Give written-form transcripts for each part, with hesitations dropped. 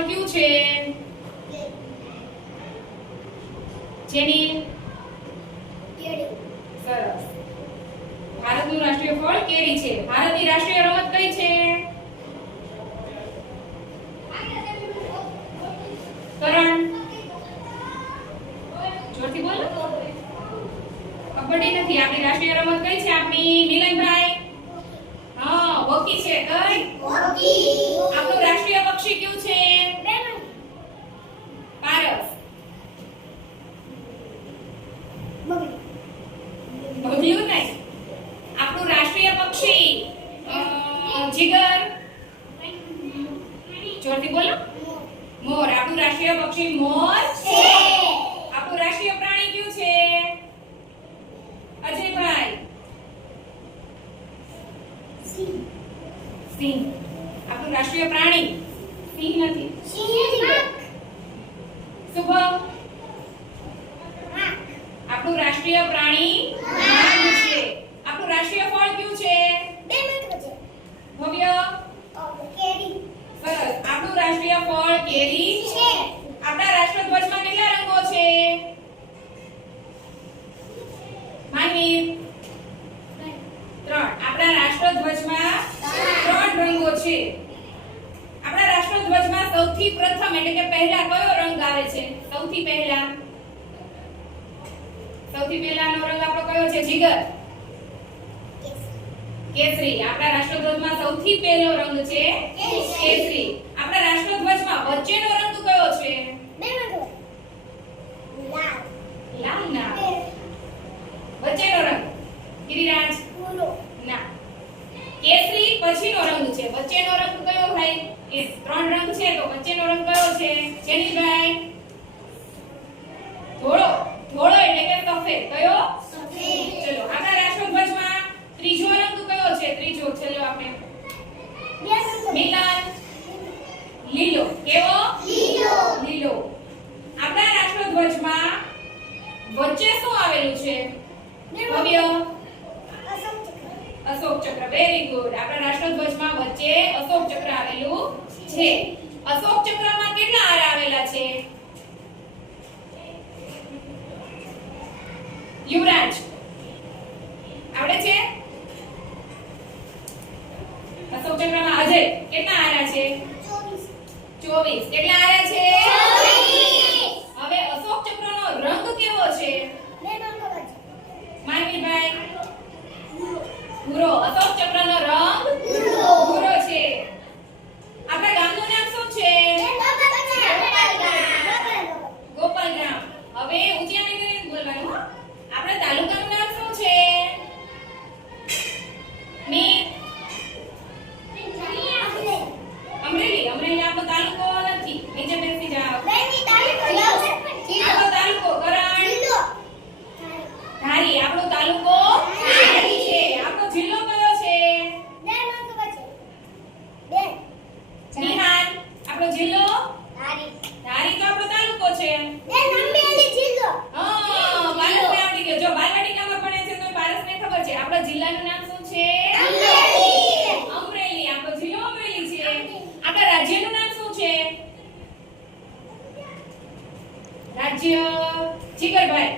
ફળ કયું છે? જેની કેરી. સરસ. ભારતનું રાષ્ટ્રીય ફળ કેરી છે. ભારતની રાષ્ટ્રીય રમત કઈ છે? કરણ, જોરથી બોલો. કબડ્ડી નથી. આપણી રાષ્ટ્રીય રમત કઈ છે? આપણી મિલનભાઈ? હા, હોકી છે. કઈ? હોકી. આપણું રાષ્ટ્રીય પક્ષી કયું છે? પારસ. બગલું નહીં. આપણું રાષ્ટ્રીય પક્ષી જીગર. જોરથી બોલો. મોર. આપણું રાષ્ટ્રીય પક્ષી મોર છે. આપણું રાષ્ટ્રીય પ્રાણી કયું છે? અજયભાઈ? સિંહ. આપણું રાષ્ટ્રીય પ્રાણી સિંહ નથી. શુભમ? આપણું રાષ્ટ્રીય પ્રાણી વાઘ છે. આપણું રાષ્ટ્રીય ફળ કયું છે? ભવ્ય? સરસ. આપણું રાષ્ટ્રીય ફળ કેરી છે. આપણા રાષ્ટ્રધ્વજમાં કેટલા રંગો છે? માનવી? 3. આપણા રાષ્ટ્રધ્વજમાં 3 રંગો છે. આપણા રાષ્ટ્રધ્વજમાં સૌથી પ્રથમ એટલે કે પહેલા કયો રંગ આવે છે? સૌથી પહેલાનો રંગ આપણો કયો છે? જીગર? કેસરી. આપણા રાષ્ટ્રધ્વજમાં સૌથી પહેલો રંગ છે કેસરી. આપણા રાષ્ટ્રધ્વજમાં વચ્ચેનો રંગ કયો છે? લાલ ના. વચ્ચેનો રંગ ગિરિરાજ? ના. કેસરી પછીનો રંગ છે. વચ્ચેનો રંગ કયો ભાઈ? એ 3 રંગ છે તો વચ્ચેનો રંગ કયો છે? જેનીભાઈ? ધોળો. ધોળો એટલે કે સફેદ. કયો? સફેદ. ચલો, આપણા રાષ્ટ્રધ્વજમાં ત્રીજો રંગ કયો છે? ત્રીજો ચલો આપણે મિલન? લીલો. કેવો? લીલો. આપણા રાષ્ટ્રધ્વજમાં વચ્ચે શું આવેલું છે? ભવ્ય? અશોક ચક્ર. Very good. આપણા રાષ્ટ્રધ્વજમાં વચ્ચે અશોક ચક્ર આવેલું છે. અશોક ચક્રમાં કેટલા હાર આવેલા છે? યુવરાજ આવડે છે? અશોક ચક્રમાં અજય કેટલા હારા છે? 24. કેટલા હારા છે? 24. હવે અશોક ચક્રનો રંગ કેવો છે? માનવીભાઈ? ભૂરો. અશોક ચક્રનો રંગ ભૂરો છે. આપણા ગામનું નામ શું છે? ગોપાલગ્રામ. હવે ઊંચી આંગળી કરીને બોલવાનું હો. આપણા તાલુકાનું નામ શું છે? અમરેલી. અમરેલી આપણો તાલુકો નથી. નીચે બેસી જાઓ. આપણો તાલુકો કરણ? ધારી. આપણો તાલુકો ધારી છે. આપણો જિલ્લો કયો છે? નિહાલ. આપણો જિલ્લો ધારી તો આપણો તાલુકો છે. હા, પારસને આવડી ગયો. જો બાલવાટિકામાં ભણે છે તો પારસને ખબર છે. આપણા જિલ્લાનું નામ શું છે? અમરેલી. આપણો જિલ્લો અમરેલી છે. આપણા રાજ્યનું નામ શું છે? રાજ્ય જીગરભાઈ?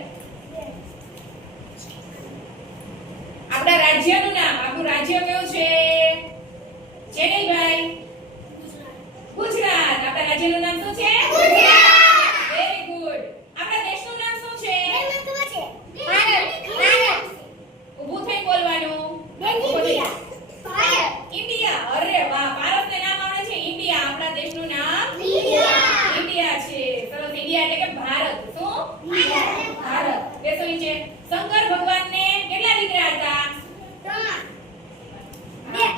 આપણા રાજ્યનું નામ, આપણું રાજ્ય કયું છે? જેનીભાઈ? ગુજરાત. આપણા રાજ્યનું નામ શું છે? Very good. આપણા દેશનું નામ શું છે? ઊભું થઈ બોલવાનું. ઇન્ડિયા. અરે વાહ, ભારતને નામ આવડે છે. ઇન્ડિયા. આપણા દેશનું નામ ઇન્ડિયા છે. સરસ. ઇન્ડિયા એટલે કે ભારત. શું? ભારત. બેસો નીચે. શંકર ભગવાનને કેટલા દીકરા હતા?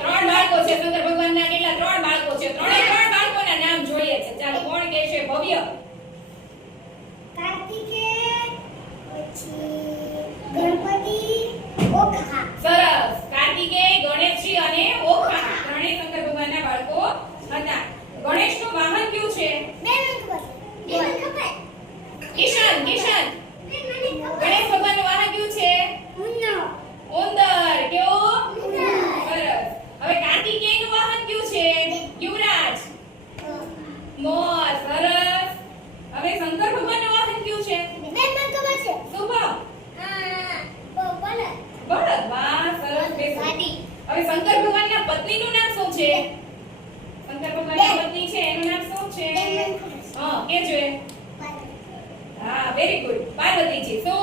3 બાળકો છે. શંકર ભગવાનના કેટલા? 3 બાળકો છે. 3 બાળકોના નામ જોઈએ છે. ચાલો, કોણ કહેશે? ભવ્ય? સરસ. કાર્તિકેય, ગણેશજી અને ઓખા. 3 શંકર ભગવાનના બાળકો હતા. ગણેશનું વાહન કયું છે? કિશન. ગણેશ ભગવાનનું વાહન કયું છે? ઉંદર. કેવો? સરસ. હવે કાર્તિકેયનું વાહન કયું છે? યુવરાજ? મોર. હવે શંકર ભગવાનના પત્નીનું નામ શું છે? શંકર ભગવાનની પત્ની છે એનું નામ શું છે? હા કેજો. હા વેરી ગુડ. પાર્વતી છે. સો